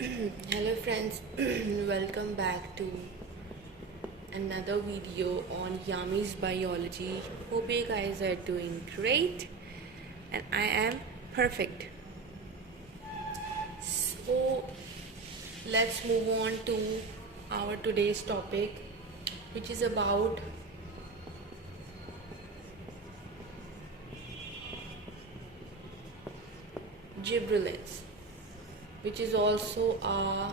Hello friends, welcome back to another video on Yami's biology. Hope you guys are doing great and I am perfect. So let's move on to our today's topic, which is about gibberellins, which is also a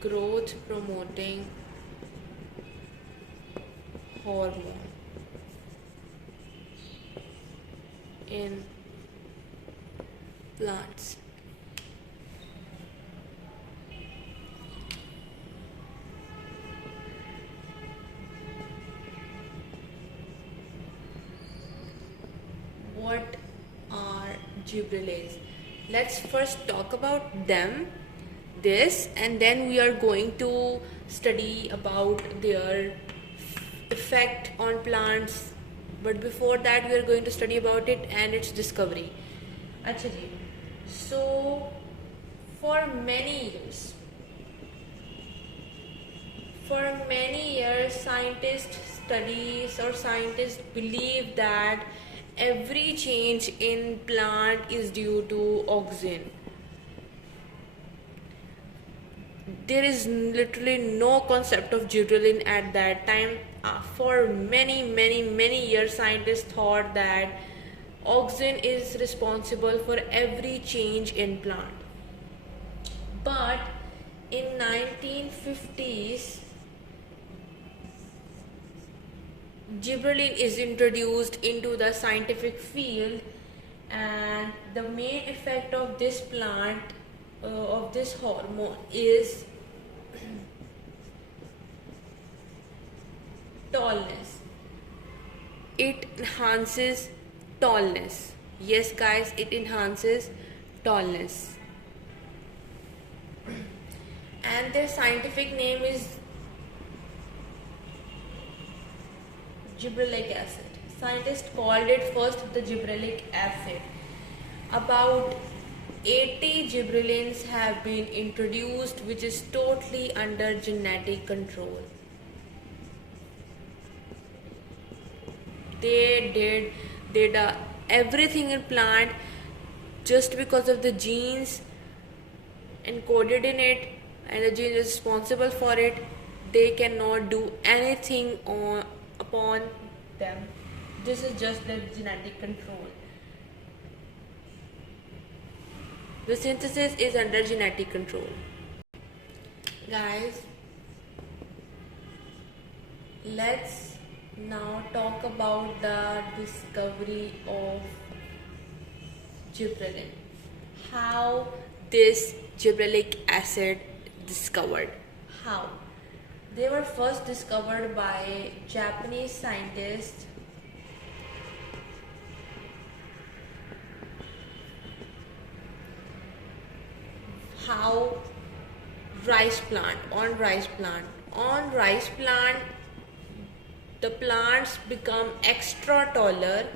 growth promoting hormone in plants. What are gibberellins? Let's first talk about them, and then we are going to study about their effect on plants. But before that, we are going to study about it and its discovery. Acha ji. So, for many years, scientists believe that every change in plant is due to oxygen. There is literally no concept of gibberellin at that time. For many years, scientists thought that oxygen is responsible for every change in plant. But in 1950s, gibberellin is introduced into the scientific field, and the main effect of this plant, of this hormone, is tallness. It enhances tallness. Yes, guys, it enhances tallness. And their scientific name is gibberellic acid. Scientists called it first the gibberellic acid. About 80 gibberellins have been introduced, which is totally under genetic control. They did everything in plant just because of the genes encoded in it, and the gene is responsible for it. They cannot do anything upon them. This is just the genetic control. The synthesis is under genetic control. Guys, let's now talk about the discovery of gibberellin. How this gibberellic acid discovered? How? They were first discovered by Japanese scientists on rice plant, the plants become extra taller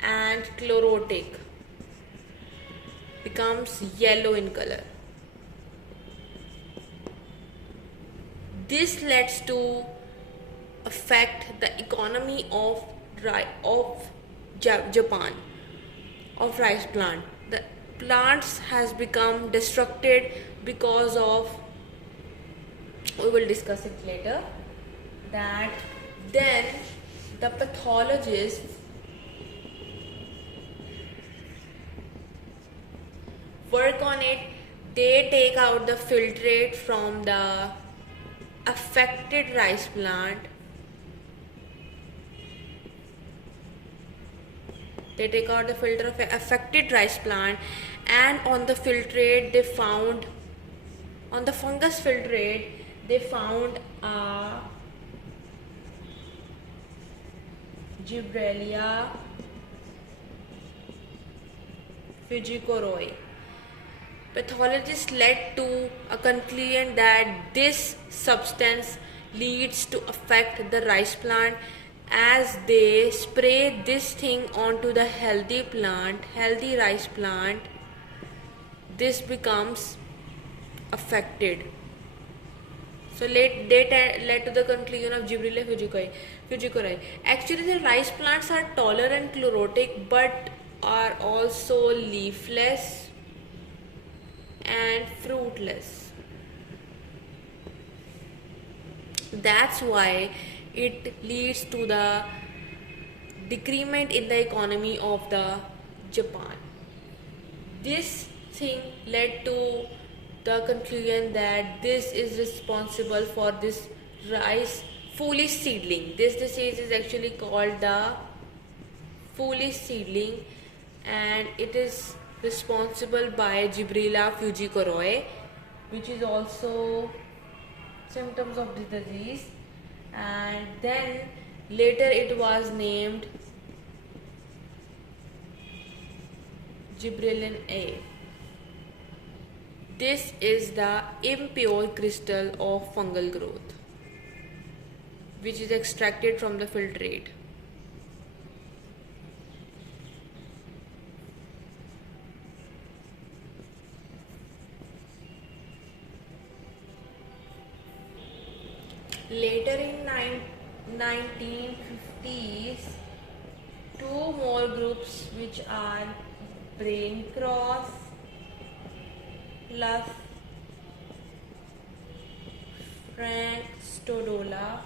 and chlorotic, becomes yellow in color. This leads to affect the economy of Japan, of rice plant. The plants has become destructed because of, we will discuss it later, that then the pathologists work on it. They take out the filtrate from the affected rice plant. They take out the filter of affected rice plant, and on the filtrate they found, on the fungus filtrate, they found Gibberellia fujikuroi. Pathologists led to a conclusion that this substance leads to affect the rice plant, as they spray this thing onto the healthy rice plant, this becomes affected. So led to the conclusion of Gibberella fujikoi. Actually, the rice plants are taller and chlorotic, but are also leafless and fruitless. That's why it leads to the decrement in the economy of the Japan. This thing led to the conclusion that this is responsible for this rice foolish seedling. This disease is actually called the foolish seedling, and it is responsible by Gibberella fujikoi, which is also symptoms of the disease. And then later it was named Gibberellin A. This is the impure crystal of fungal growth, which is extracted from the filtrate. Later in 1950s, two more groups, which are Brain Cross plus Frank Stodola,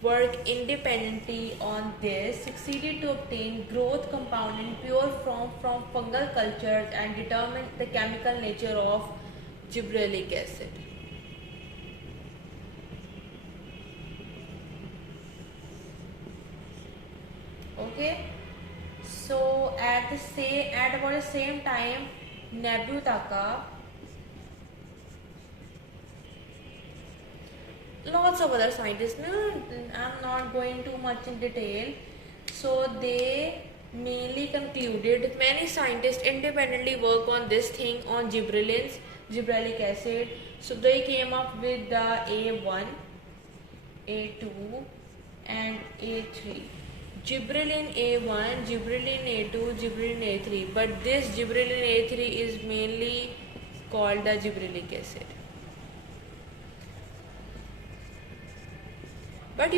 work independently on this, succeeded to obtain growth compound pure from fungal cultures and determine the chemical nature of gibberellic acid. Okay, so at about the same time, Nobutaka, lots of other scientists, I'm not going too much in detail, so they mainly concluded, many scientists independently work on this thing on gibberellic acid, so they came up with the A1, A2 and A3. Gibberellin A1, gibberellin A2, gibberellin A3, but this gibberellin A3 is mainly called the gibberellic acid. But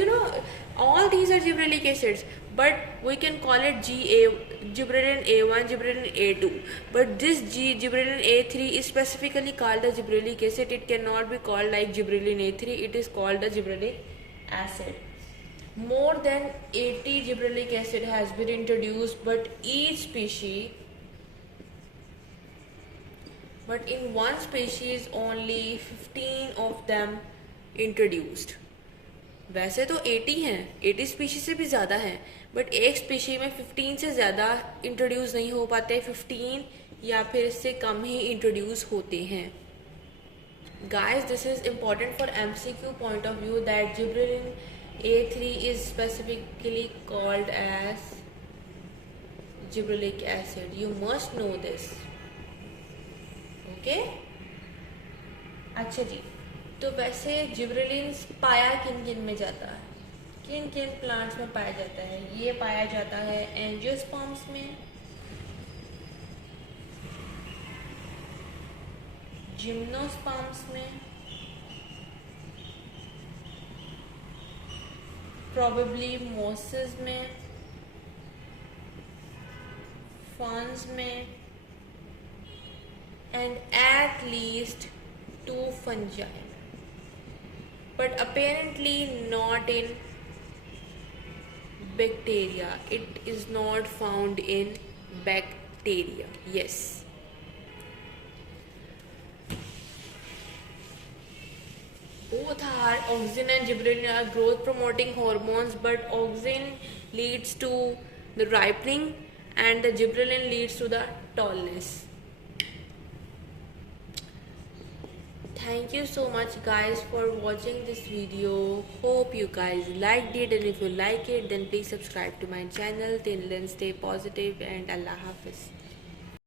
all these are gibberellic acids, but we can call it gibberellin A1, gibberellin A2. But this gibberellin A3 is specifically called the gibberellic acid. It cannot be called like gibberellin A3. It is called the gibberellic acid. More than 80 gibberellic acid has been introduced, but in one species only 15 of them introduced. वैसे तो 80 हैं, 80 species से भी ज़्यादा हैं, but एक species में 15 से ज़्यादा इंट्रोड्यूस नहीं हो पाते, 15 या फिर इससे कम ही इंट्रोड्यूस होते हैं. Guys, this is important for MCQ point of view that gibberellin A3 is specifically called as gibberellic acid. You must know this. Okay? अच्छा जी, तो वैसे जिब्रेलिन पाया किन किन में जाता है, किन किन प्लांट्स में पाया जाता है? ये पाया जाता है एंजियोस्पर्म्स में, जिम्नोस्पर्म्स में, प्रोबेबली मोसेस में, फॉन्स में, and at least 2 fungi. But apparently not in bacteria. It is not found in bacteria. Yes. Both are auxin and gibberellin are growth promoting hormones, but auxin leads to the ripening and the gibberellin leads to the tallness. Thank you so much guys for watching this video. Hope you guys liked it, and if you like it then please subscribe to my channel. Till then, stay positive and Allah Hafiz.